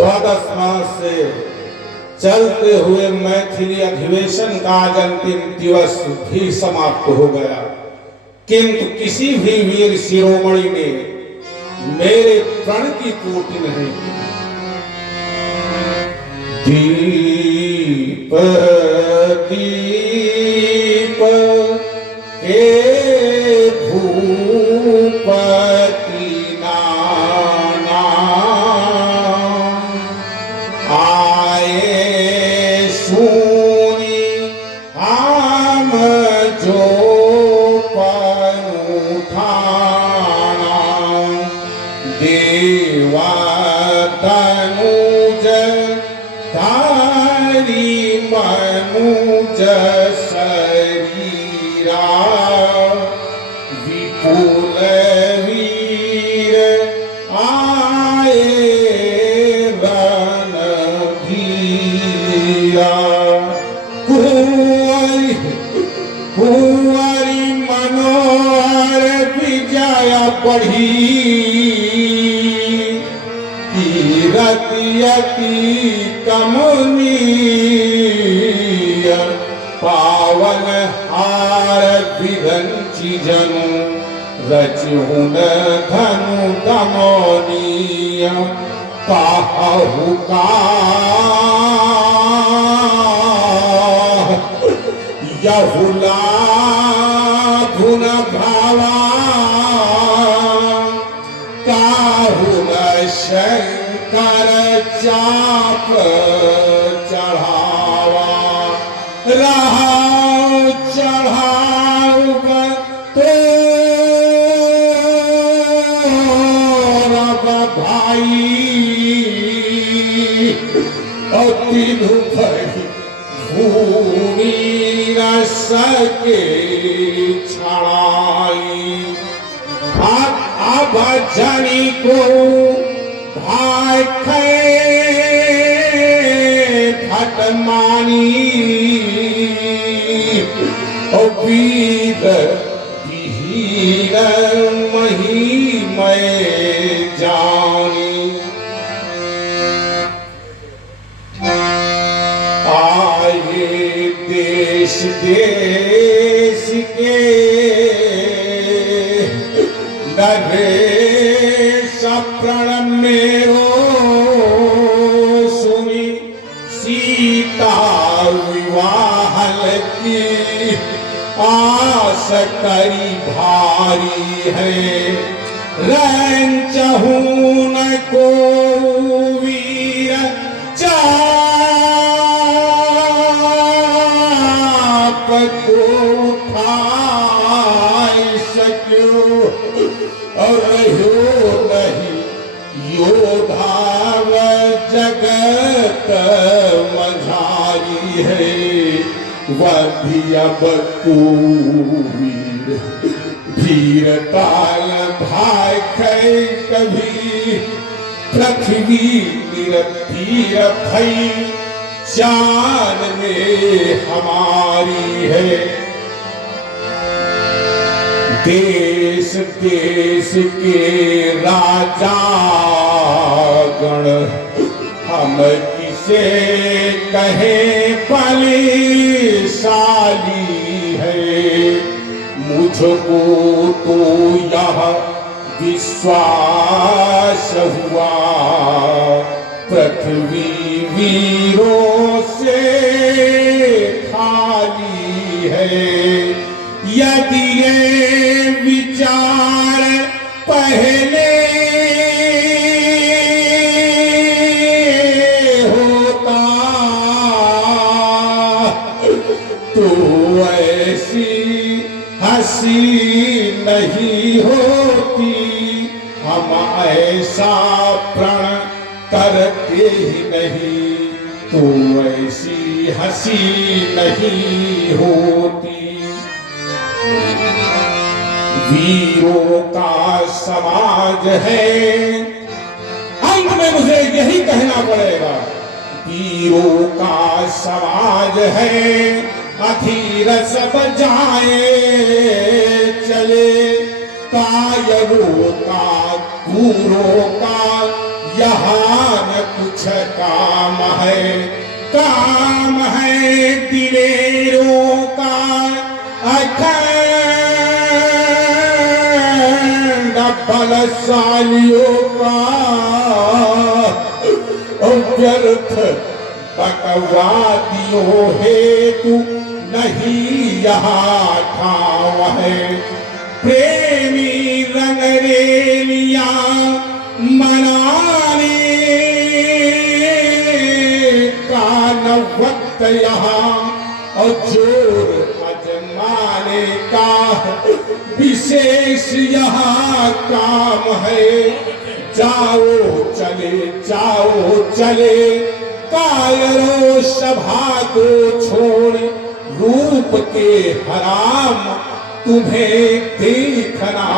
द्वादश मास से चलते हुए मैथिली अधिवेशन का आज अंतिम दिवस भी समाप्त हो गया, किंतु किसी भी वीर शिरोमणि ने मेरे प्रण की पूर्ति नहीं की। दीप दीप के भूपति नाना आए सुनी हम जो पर उठाना देवा तनुज धारी मनुज शरीरा विपुल वीर आए रणधीरा। कुंवरी मनोहर विजय बढ़ी कीरति कमनीय पावन हार विरंचि जनु रचहुन धनु दमनीय काहु का यहुला धुन भावा काहुन शंकर चाप चढ़ावा रहा चढ़ाऊ तो रब भाई और तीनों भाई भूमि न सके छड़ाई। अब जनी को भाई खे फटमानी और वीर धीर मही मैं जानी। आए देश देश के नरेश प्रण मेरो सुनी सीता विवाहल की आस करी भारी है रंचहू न को वीर चाप को उठाई सक्यो और रहो नहीं योधाव जगत मझारी है वह भी अब वीर धीरताल भाई खे कभी पृथ्वी निरतीर भई जान में हमारी है। देश देश के राजा गण हम किसे कहे बलशाली है मुझको तो यह विश्वास हुआ पृथ्वी वीरों से खाली है। यदि ये विचार पहले होता तो ऐसी हंसी नहीं होती। हम ऐसा प्रण करते ही नहीं तो ऐसी हंसी नहीं होती। वीरों का समाज है अंत में मुझे यही कहना पड़ेगा वीरों का समाज है अधीर सब जाए चले कायरों का दूरों का यहाँ न कुछ तुच्छ काम है दिलेरों का अखंड बलशालियों का व्यर्थ बकवादियों हेतु नहीं यहाँ ठाव है। प्रेमी रंगरेलियां मनाने का न वक्त यहाँ और जोर अजमाने का विशेष यहाँ काम है। जाओ चले कायरों सभा को छोड़ रूप के हराम तुम्हें देखना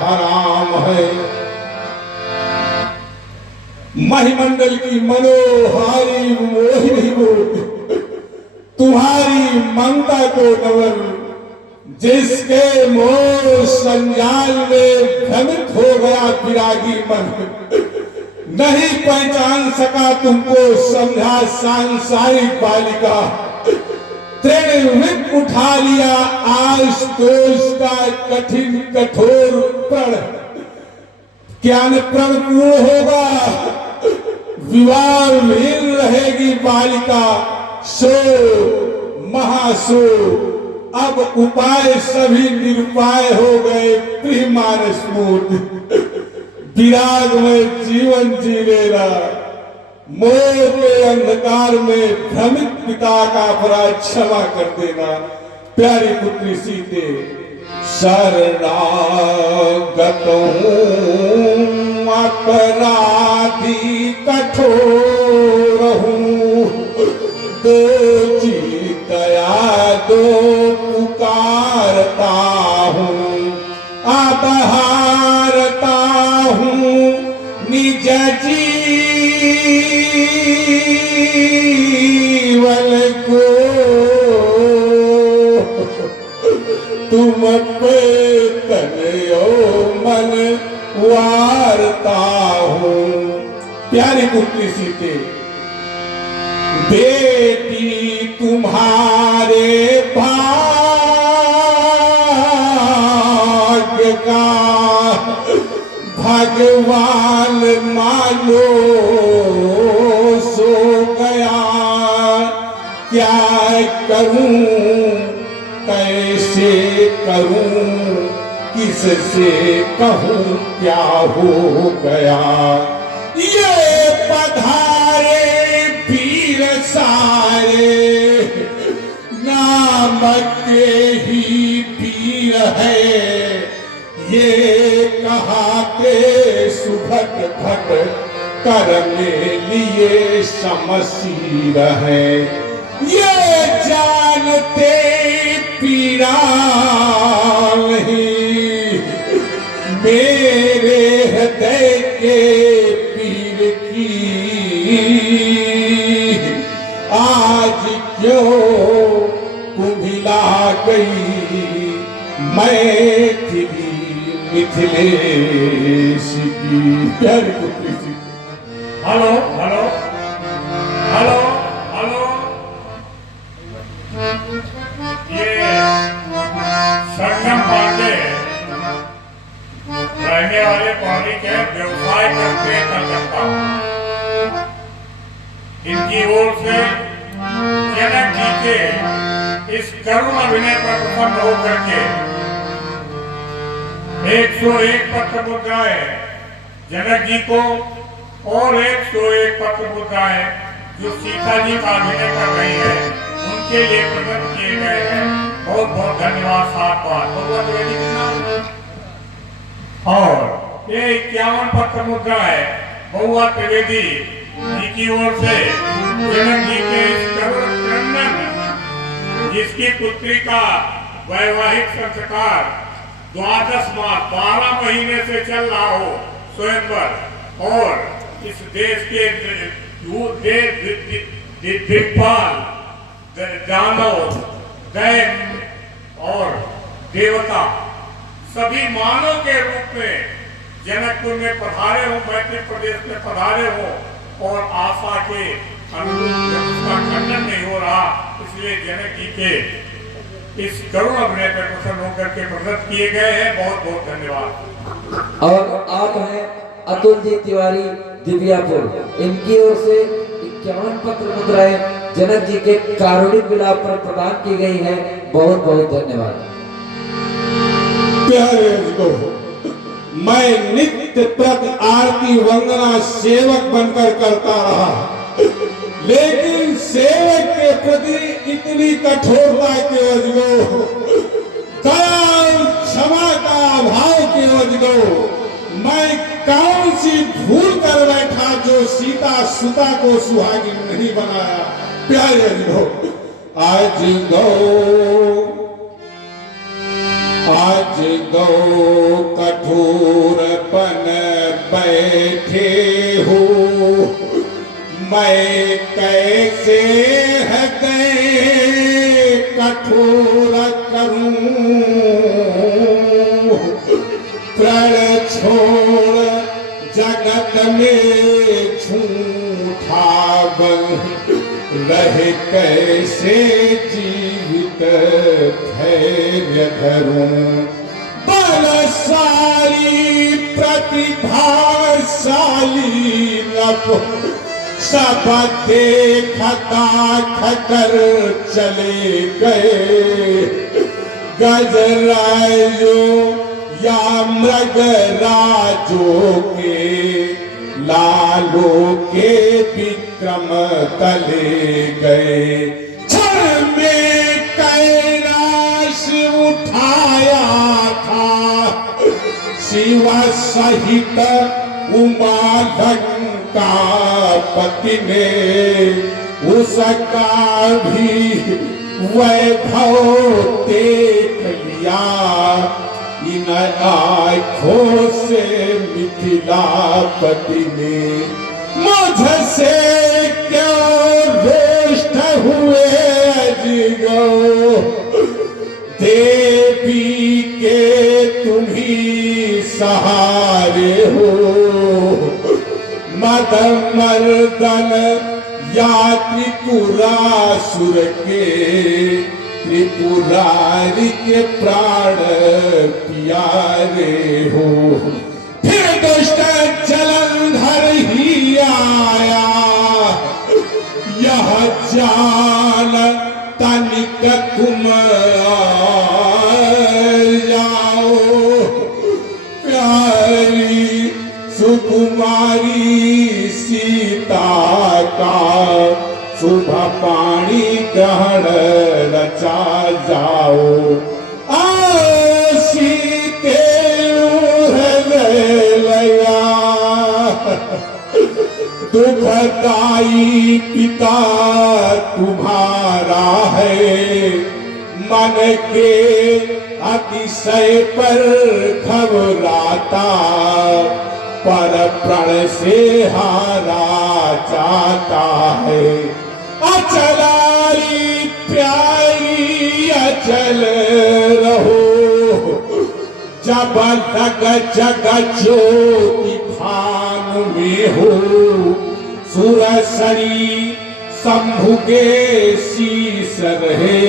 हराम है। महिमंडल की मनोहारी मोहिनी मूर्ति तुम्हारी ममता को नवल जिसके मोह संजाल में भ्रमित हो गया विरागी मन नहीं पहचान सका तुमको समझा सांसारिक बालिका तृण उठा लिया आज दोष का कठिन कठोर प्रण क्या न प्रण पूर्ण होगा विवाह वीर रहेगी बालिका सो महासो अब उपाय सभी निरुपाय हो गए प्रिय मानस मूर्ति विराग में जीवन जी लेना मोह के अंधकार में भ्रमित पिता का अपराध क्षमा कर देना। प्यारी पुत्री सीते शरणागत हूँ अपराधी कठोर हूँ दो जी दया दो पुकारता हूँ आबहारता हूँ निज जीवन को तुम पे तनयो मन वारता हूँ। प्यारी पुत्री सीते बेटी तुम्हारे भाग्य का भगवान मानो सो गया क्या करूं कैसे करूं किससे कहूं क्या हो गया। ये पधारे पीर सारे नामक के ही पीर है ये कहा के सुभट भट कर में लिए समसीर है ये जानते पीरा नहीं मेरे हृदय के पीर की आज क्यों कुंभिला गई मैथिली मिथिलेश की प्यारी पुत्री सी। हेलो हेलो हेलो हेलो ये संगम पांडे रहने वाले पौड़ी के व्यवसाय करते हैं कलकत्ता इनकी ओर से जनक जी के इस करुण अभिनय पर प्रसन्न होकर के 101 पत्र मुद्राएं जनक जी को और 101 पत्र मुद्राएं जो सीता जी का अभिनय कर रही है उनके लिए प्रदान किए गए हैं। बहुत बहुत धन्यवाद। 7 बार और ये 51 पत्र मुद्राएं बहुआ त्रिवेदी जी की ओर से जनक जी के इस करुण क्रंदन जिसकी पुत्री का वैवाहिक संस्कार 12 मास 12 महीने से चल रहा हो स्वयंवर और इस देश के दिग्पाल दानव दैत्य और देवता सभी मानव के रूप में जनकपुर में पधारे हो मैत्री प्रदेश में पधारे हो और आशा के अनुरूप जब उसका खंडन नहीं हो रहा, इसलिए जनक जी के इस करुण अभिनय पर प्रसन्न होकर के प्रदत्त किए गए हैं। बहुत बहुत धन्यवाद। और आप हैं अतुल जी तिवारी दिव्यापुर, इनकी ओर से 51 पत्र मुद्राएं जनक जी के कारुणिक विलाप पर प्रदान की गई है। बहुत बहुत धन्यवाद। प्यारे को मैं नित्य प्रति आरती वंदना सेवक बनकर करता रहा, लेकिन सेवक के प्रति इतनी कठोरता के वजह, दया क्षमा का अभाव के वजह मैं कौन सी भूल कर बैठा जो सीता सुता को सुहागिन नहीं बनाया। प्यारे हो आज गो कठोरपन बैठे हो, मैं कैसे हृदय कठोर करूं, प्रण छोड़ जगत में झूठा बन रहे, कैसे जीवित धैर्य धरूं, बलशाली प्रतिभाशाली रब सब देखता खकर चले गए, गजराजो या मृगराजों के लालो के विक्रम तले गए, क्षण में कैलाश उठाया था शिव सहित उमा लंकापति ने, उसका भी वैभव देख लिया इन आँखों से मिथिलापति ने। मुझसे क्यों रुष्ट हुए अजगो, देवी के तुम्ही सहारे हो, मद मर्दन या त्रिपुरासुर के, त्रिपुरारी के प्राण प्यारे हो। फिर दुष्ट जलंधर ही आया, यह जान तनिक तुम जाओ, प्यारी सुकुमारी सीता का शुभ पाणी ग्रहण रचा जाओ, सीते लया दुखदाई पिता तुम्हारा है, मन के अतिशय पर घबराता, पर प्रण से हारा जाता है। अचलारी प्यारी अचल रहो, जब लग जग ज्योति भान में हो, सुरसरी शंभु के शीस रहे,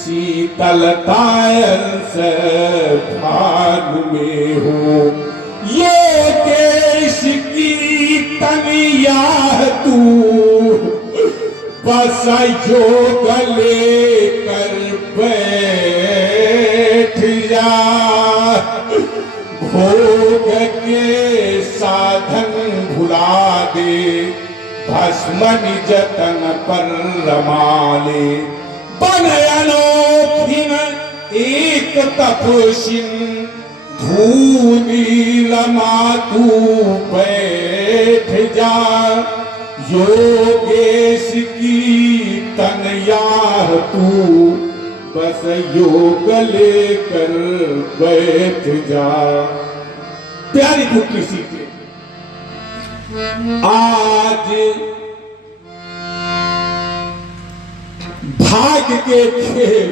शीतलतायंस भान में हो, ये देश की तनिया तू बस योग लेकर बैठ जा, भोग के साधन भुला दे, भस्म निज तन पर रमा ले, बन अनोखिन एक तपस्विन, धूनी रमा तू बैठ जा, योगेश की तनया तू बस योग लेकर बैठ जा। प्यारी पुत्री सीते, आज भाग्य के खेल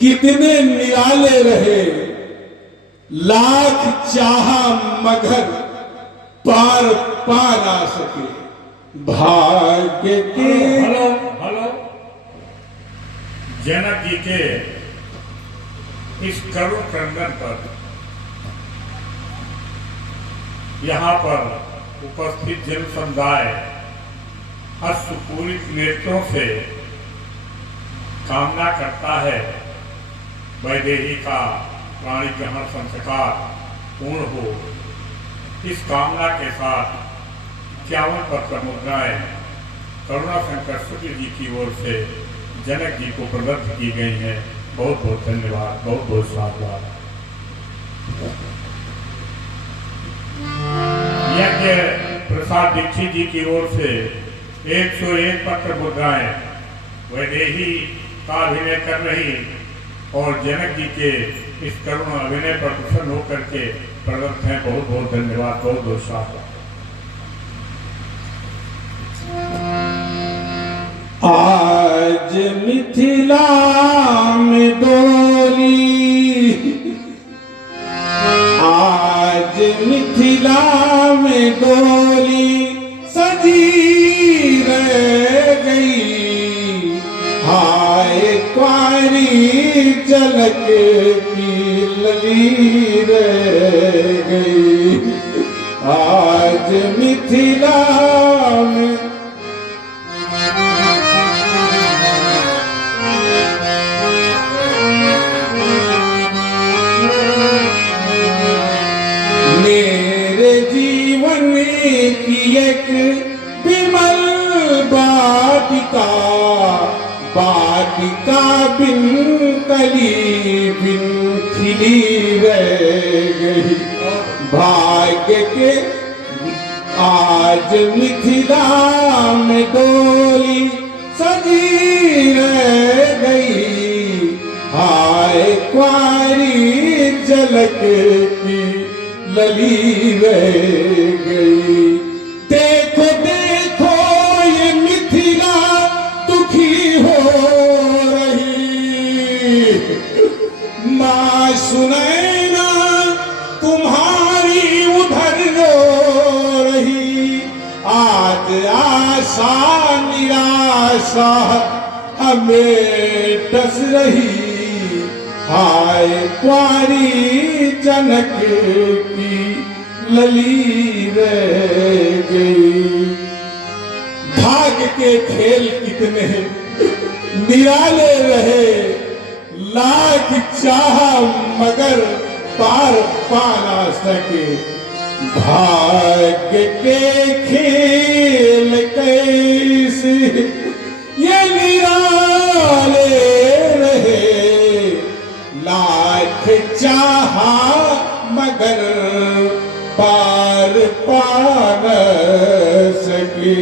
कितने निराले रहे, लाख चाहा मगर पार पा ना सके। भाग्य के हेलो हेलो, जनक जी के इस करुण क्रंदन पर यहाँ पर उपस्थित जन समुदाय अश्रुपूरित नेत्रों से कामना करता है वैदेही का प्राणी ग्रहण संस्कार पूर्ण हो। इस कामना के साथ 51 पत्र मुद्राएं करुणा शंकर शुक्ल जी की ओर से जनक जी को प्रदत्त की गई हैं। बहुत बहुत धन्यवाद, बहुत बहुत साधुवाद। यज्ञ प्रसाद दीक्षित जी की ओर से 101 पत्र मुद्राएं वैदेही का अभिनय कर रही और जनक जी के इस करुण अभिनय पर प्रसन्न होकर के प्रदत्त हैं। बहुत बहुत धन्यवाद, बहुत बहुत साधुवाद। आज मिथिला में डोली, आज मिथिला में डोली सजी रह गई। हाय क्वारी झलक की लली रह गई। आज मिथिला में मेरे जीवन की एक विमल वाटिका, वाटिका बिन कली बिन खिली रह गई। भाग्य के आज मिथिला में डोली सजी रह गई। हाय क्वारी झलक की लली रह गई। देखो देखो ये मिथिला दुखी हो रही। माँ सुनैना तुम्हारी उधर रो रही। आज आशा निराशा हमें डस रही। हाय क्वारी जनक की लली रह गई। भाग्य के खेल कितने निराले रहे, लाख चाहा मगर पार पा ना सके। भाग्य के खेल कैसे ये निराले रहे, लाख चाहा मगर पार पा न सके।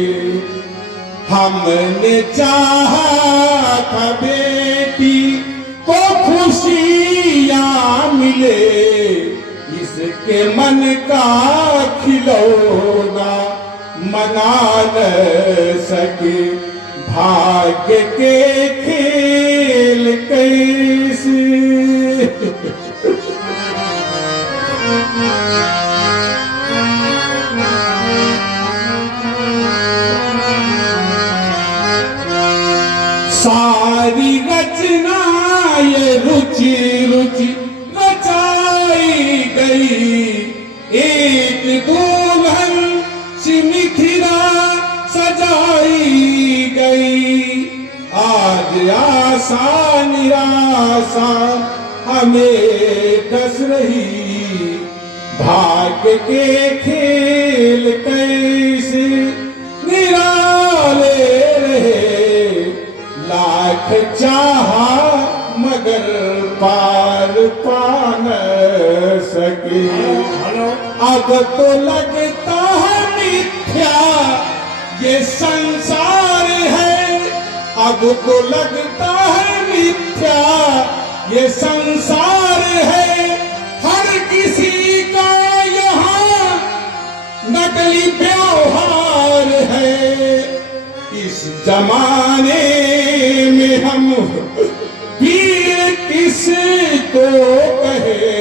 हमने चाहा था बेटी को खुशियाँ मिले, इसके मन का खिलौना मना न सके। भाग्य के खेल कैसे सारी रचना ये रुचि रुचि रचाई गई। एक दुल्हन सी मिथिला सजाई गई। आज आशा निराशा हमें डस रही। भाग्य के खेल कैसे निराले रहे, लाख चाहा मगर पार पा न सके। अब तो लगता है मिथ्या ये संसार है, अब तो लगता है मिथ्या ये संसार है। हर किसी का यहाँ नकली व्यवहार है। इस जमाने में हम वीर किसको कहे,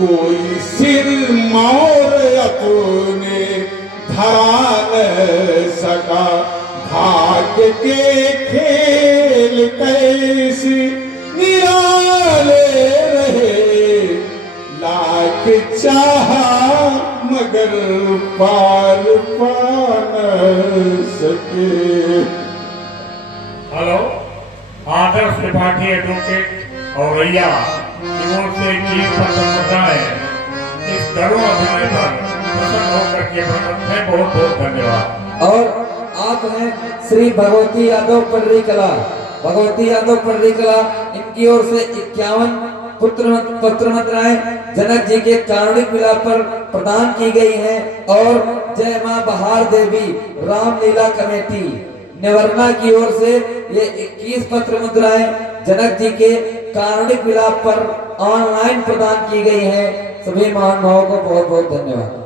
कोई सिर मोर अपने धरा न सका। भाग्य के खेल कैसे निराले रहे, लाख चाहा मगर पार पा न सके। हेलो, आदर्श त्रिपाठी एडवोकेट और रैया की ओर से 21 पत्र मुद्दा है। इस करुण अभिनय पर प्रसन्न होकर के है, बहुत बहुत धन्यवाद। और आप हैं श्री भगवती यादव पर्री कला, भगवती यादव पर्री कला, इनकी ओर से 51 पत्र मुद्राएं जनक जी के कारुणिक विलाप पर प्रदान की गई हैं। और जय मां बहार देवी रामलीला कमेटी निवर्णा की ओर से ये 21 पत्र मुद्राएं जनक जी के कारुणिक विलाप पर ऑनलाइन प्रदान की गई हैं। सभी महानुभावों को बहुत बहुत धन्यवाद।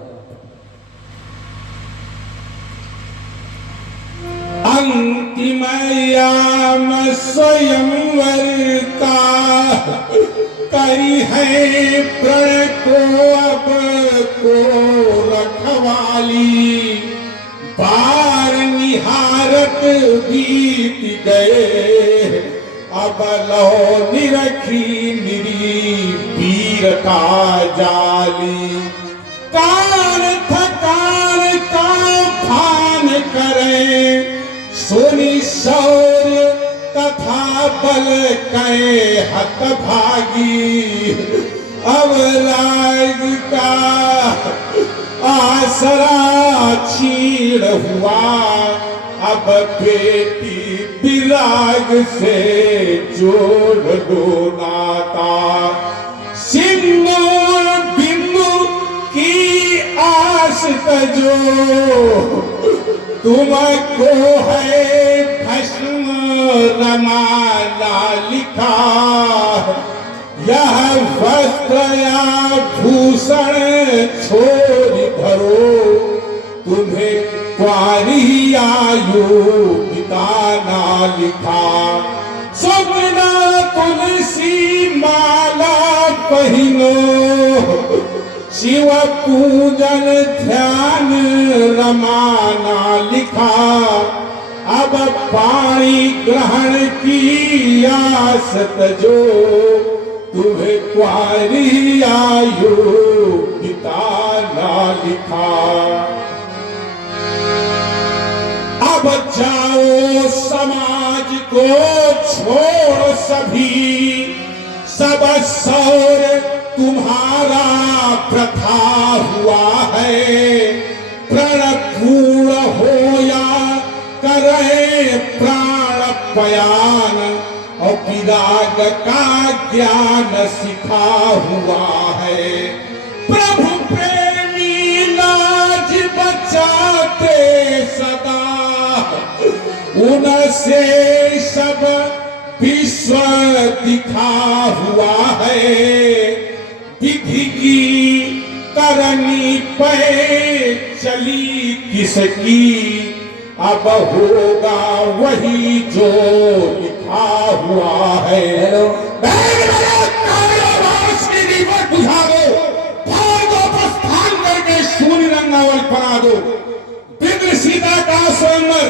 अंतिम याम स्वयंवर का करी है प्रण को अब को रखवाली। बार निहारत बीत गए अब लो निरखी निरी पीर का जाली। कान थकान का भान करें सुनी शौर्य तथा बल कै हत भागी। अब राग का आसरा छीण हुआ, अब बेटी विराग से जोड़ दो नाता। सिंदूर बिंदु की आस तजो तुमको है भस्म रमाला लिखा। यह वस्त्र या भूषण छोड़ धरो, तुम्हें क्वारी आयु बिताना लिखा। सुगना तुलसी माला पहिनो, शिव पूजन ध्यान रमाना लिखा। अब पाणी ग्रहण की आस तजो, तुम्हें क्वारी आयु बिताना लिखा। अब जाओ समाज को छोड़ सभी, सब सौर तुम्हारा प्रथा हुआ है। प्रण पूर्ण हो या करे प्राण बयान, और विराग का ज्ञान सिखा हुआ है। प्रभु प्रेमी लाज बचाते सदा, उनसे सब विश्व दिखा हुआ है। विधि की करनी पे चली किसकी, अब होगा वही जो लिखा हुआ है। हेलो, बुझा दो, भाग दो, प्रस्थान करके शून्य रंगावल बना दो। विद्र सीता का स्वयंवर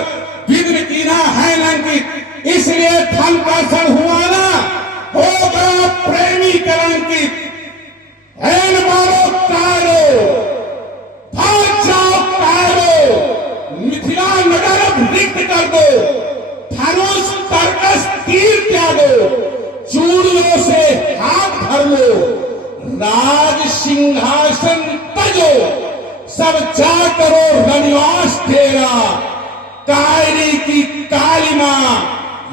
विद्र कीना है लंकित, इसलिए धन का क्षण हुआ ना, होगा प्रेमी कलंकित। हैन मारो कारो, भाग जाओ कारो, मिथिला नगर रिक्त कर दो। धनुष तरकस तीर त्यागो, चूड़ियों से हाथ भर लो। राज सिंहासन तजो, सब जा करो रनिवास तेरा। कायरी की काली मां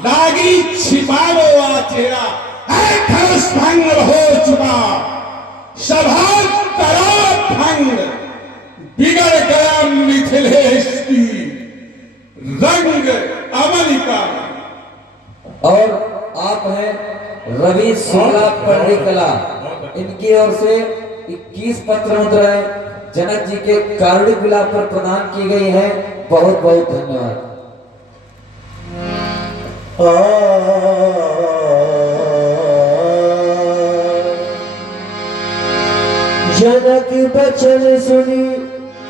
लागी छिपालो तेरा। है धनुष भंग हो चुका, सभा करो भंग। बिगड़ गया मिथिलेश की रंग अमलिका। और आप हैं रवि शुक्ला पर्री कला, इनकी ओर से 21 पत्र मुद्राएं जनक जी के कारुणिक विलाप पर प्रदान की गई है। बहुत बहुत धन्यवाद। जनक बचन सुनी